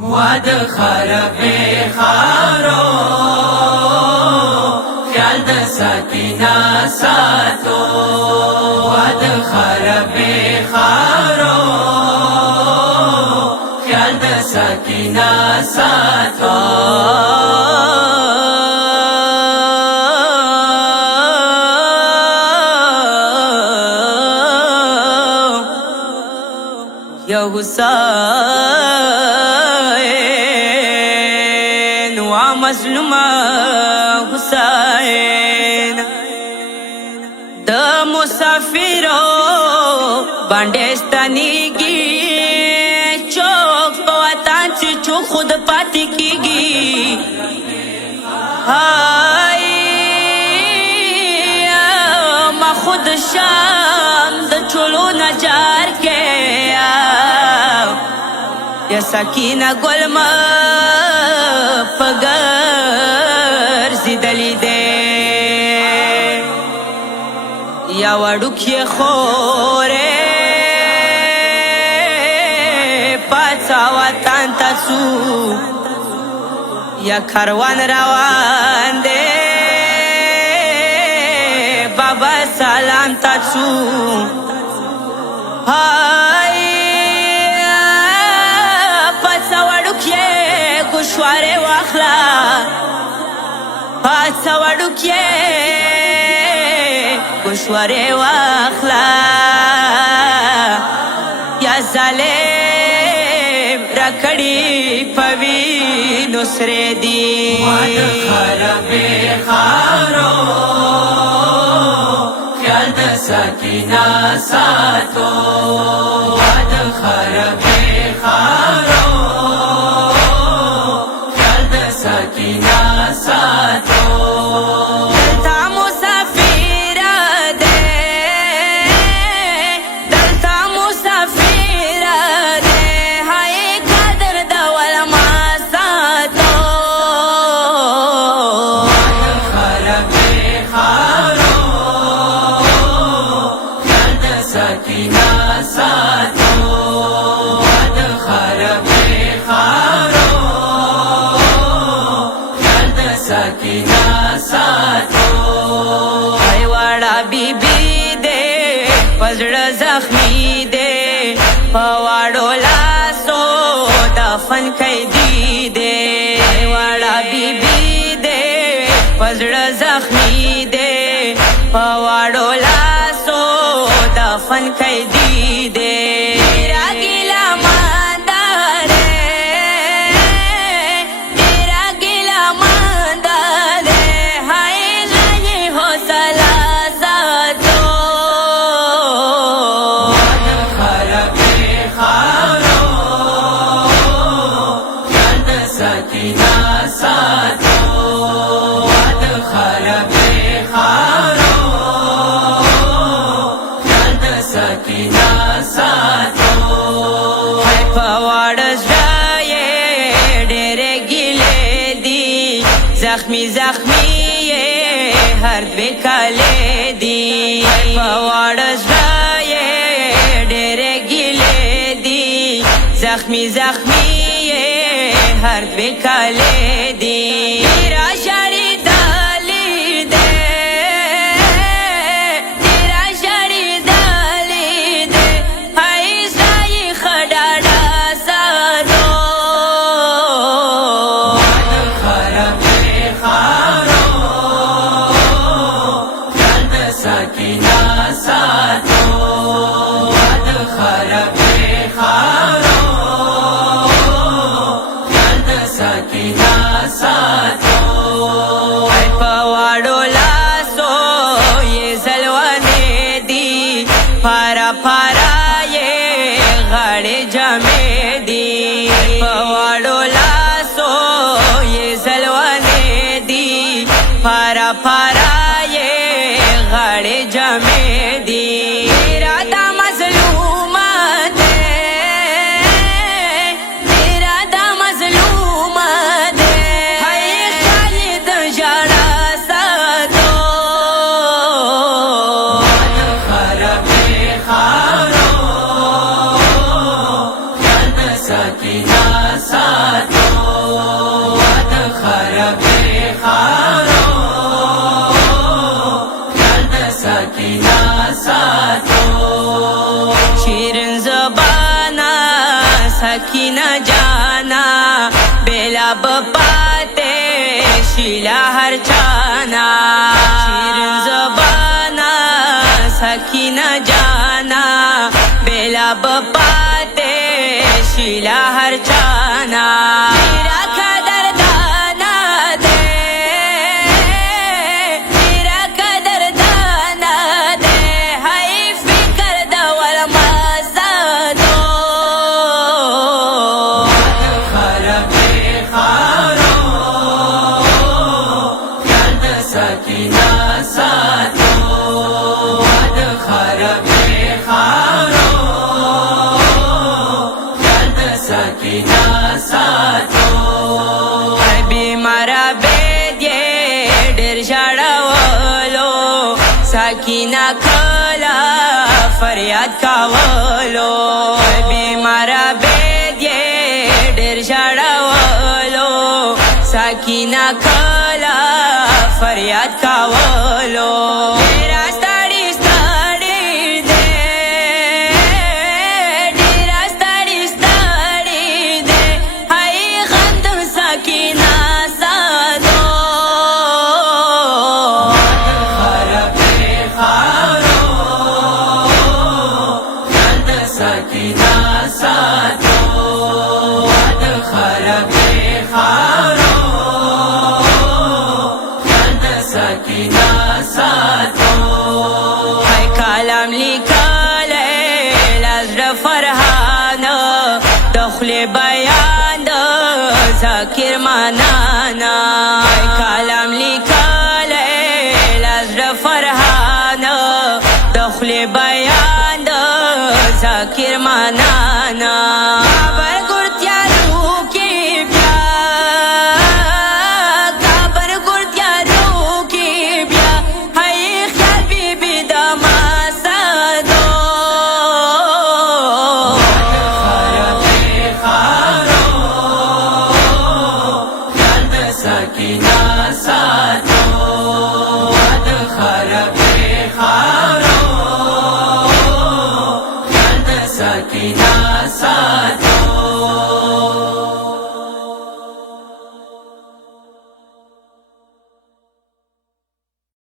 واد خراب خارو خیال د سکینه ساتو واد خراب خارو خیال د سکینه ساتو یا حسین و مظلوم حسین د مسافرو باندې ستنیږي چوک په وطن چې چو خود پاتې کیږي هاي ما خود شام د چلو نجار کې یا سکینه گل ما پگر زیدلی دے یا وڑوکی خورے پاچا وطن تاسو یا کاروان روان دے بابا سلام تاسو گوشواره واخلا پاچا وړو کې گوشواره واخلا یا ظالم راکړي پوي نو سره دی واد خراب خارو خیال د سکینه ساتو واد خراب خارو سکینه ساتو دلتا مسافر دے دلتا مسافر دے ہائے قدر دول ما ساتو واد خراب خارو خیال د سکینه ساتو واد خراب خارو سکینه ساتو ای وړا بیبي دې پزړه زخمی دې پواړو لاسو دفن کیدی دې ای وړا بیبي دې پزړه زخمی دې پواړو لاسو دفن کیدی دې سکینه ساتو واد خراب خارو خیال د سکینه ساتو ای پواړ زړه ډېرې ګیلې دي زخمی زخمی هر دوی کالې دي ای پواړ زړه ډېرې ګیلې دي زخمی زخمی هر دوی کالې دي را شړې دالې دې را شړې دالې دې هاي ځای خډاډا ساتو واد خراب خارو خیال د سکینه ساتو واد خراب خارو سکینه ساتو سکینہ ساتو د خرابې خارو خیال د سکینہ ساتو شیرین زبانا سکینہ جانا بیلا بپاتے شیلا ہر چانا شیرین زبانا سکینہ جانا بیلا بپاتے شیلا ہر چانا میرا قدر دانا دے میرا قدر دانا دے ہائی فکر دول مزادو خرابې خارو خیال د سکینہ ساتو د خرابې خارو خیال د سکینہ ساتو بیمارا بید یہ ډېر ژړولو سکینہ کلا فریاد کولو بیمارا بید یہ ډېر ژړولو سکینہ کلا فریاد کولو ډېره ستړې ستړې دی ډېره ستړې ستړې دی هی غم د سکینہ ساتو خرابې خارو خیال د سکینہ ساتو د خرابې خارو خیال د سکینہ ساتو ای کلام لیکلی لزړه فرحان د خولې بیان د ذاکر منانا ای کلام لیکلی لزړه فرحان د خولې بیان د ذاکر منانا